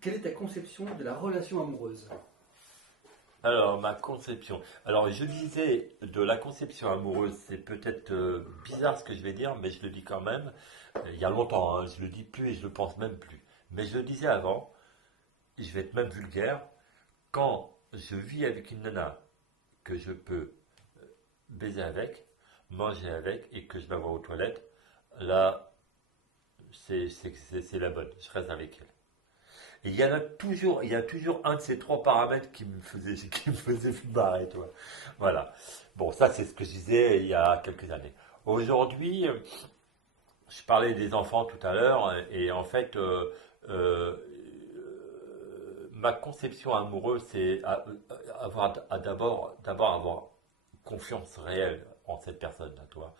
Quelle est ta conception de la relation amoureuse? Alors, ma conception. Alors, je disais de la conception amoureuse, c'est peut-être bizarre ce que je vais dire, mais je le dis quand même. Il y a longtemps, hein, je le dis plus et je le pense même plus. Mais je le disais avant, je vais être même vulgaire, quand je vis avec une nana que je peux baiser avec, manger avec et que je vais voir aux toilettes, là, c'est la bonne. Je reste avec elle. Et il y a toujours un de ces trois paramètres qui me faisait, qui me faisait marrer, toi. Voilà. Bon, ça, c'est ce que je disais il y a quelques années. Aujourd'hui, je parlais des enfants tout à l'heure, et en fait, euh, ma conception amoureuse, c'est d'abord avoir confiance réelle en cette personne, là, toi,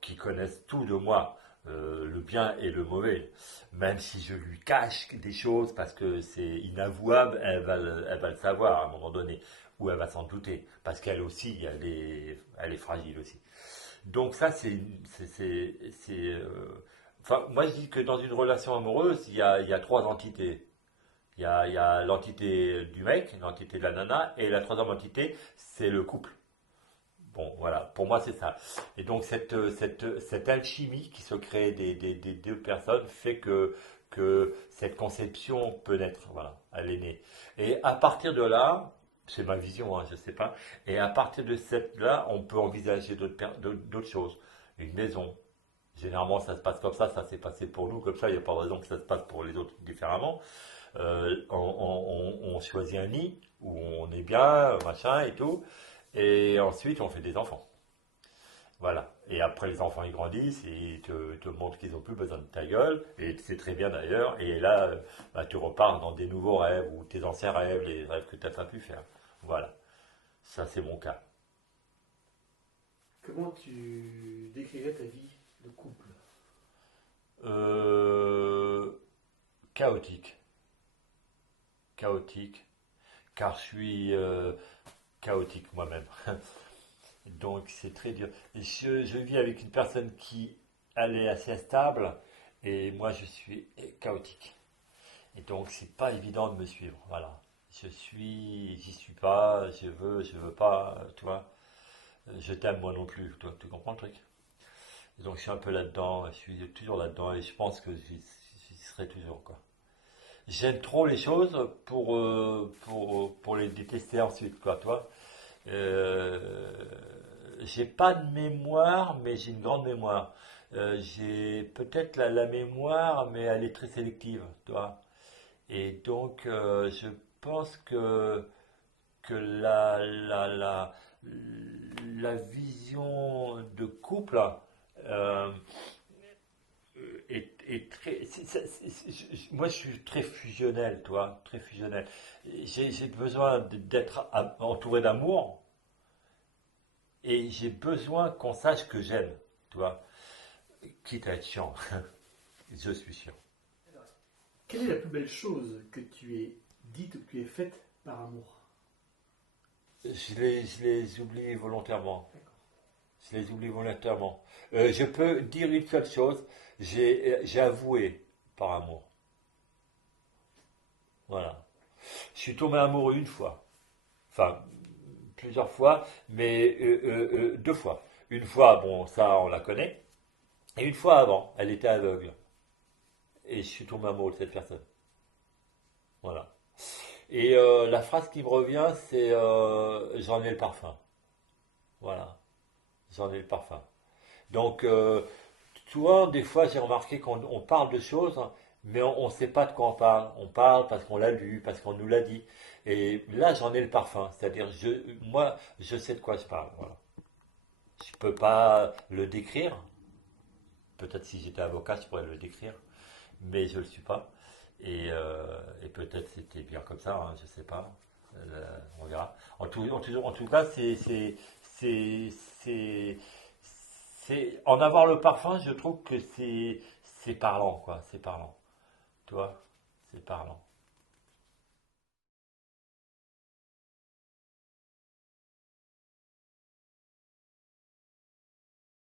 qui connaissent tout de moi, le bien et le mauvais. Même si je lui cache des choses parce que c'est inavouable, elle va le savoir à un moment donné, ou elle va s'en douter, parce qu'elle aussi, elle est fragile aussi. Donc ça, enfin, moi je dis que dans une relation amoureuse, il y a trois entités. Il y a l'entité du mec, l'entité de la nana, et la troisième entité, c'est le couple. Bon, voilà, pour moi c'est ça. Et donc cette alchimie qui se crée des deux personnes fait que cette conception peut naître, voilà, elle est née. Et à partir de là, c'est ma vision, hein, je ne sais pas, et à partir de cette là, on peut envisager d'autres choses. Une maison, généralement ça se passe comme ça s'est passé pour nous comme ça, il n'y a pas de raison que ça se passe pour les autres différemment. On choisit un nid où on est bien, machin et tout. Et ensuite, on fait des enfants. Voilà. Et après, les enfants, ils grandissent et ils te montrent qu'ils n'ont plus besoin de ta gueule. Et c'est très bien d'ailleurs. Et là, bah, tu repars dans des nouveaux rêves ou tes anciens rêves, les rêves que tu n'as pas pu faire. Voilà. Ça, c'est mon cas. Comment tu décrirais ta vie de couple? Euh, chaotique. Chaotique. Car je suis chaotique moi-même. Donc c'est très dur. Je vis avec une personne qui, elle est assez stable et moi je suis chaotique. Et donc c'est pas évident de me suivre. Voilà. J'y suis pas, je veux pas, tu vois. Je t'aime moi non plus, toi, tu comprends le truc? Et donc je suis un peu là-dedans, je suis toujours là-dedans et je pense que j'y serai toujours, quoi. J'aime trop les choses pour les détester ensuite, quoi, toi. Euh, j'ai pas de mémoire, mais j'ai une grande mémoire. J'ai peut-être la mémoire, mais elle est très sélective, tu vois. Et donc, je pense que la vision de couple euh, est très. Moi, je suis très fusionnel, toi, très fusionnel. J'ai besoin d'être entouré d'amour et j'ai besoin qu'on sache que j'aime, tu vois. Quitte à être chiant, je suis chiant. Quelle est la plus belle chose que tu aies dite ou que tu aies faite par amour? Je les oublie volontairement. Je les oublie volontairement. Je peux dire une seule chose, j'ai avoué par amour. Voilà. Je suis tombé amoureux une fois. Enfin, plusieurs fois, mais deux fois. Une fois, bon, ça, on la connaît. Et une fois avant, elle était aveugle. Et je suis tombé amoureux de cette personne. Voilà. Et la phrase qui me revient, c'est j'en ai le parfum. Voilà, j'en ai le parfum. Donc, tu vois, des fois, j'ai remarqué qu'on parle de choses, mais on ne sait pas de quoi on parle. On parle parce qu'on l'a lu, parce qu'on nous l'a dit. Et là, j'en ai le parfum. C'est-à-dire, moi, je sais de quoi je parle. Voilà. Je ne peux pas le décrire. Peut-être si j'étais avocat, je pourrais le décrire, mais je ne le suis pas. Et peut-être c'était bien comme ça, hein, je ne sais pas. On verra. En tout cas, c'est, c'est, en avoir le parfum, je trouve que c'est parlant, quoi. C'est parlant. Tu vois, c'est parlant.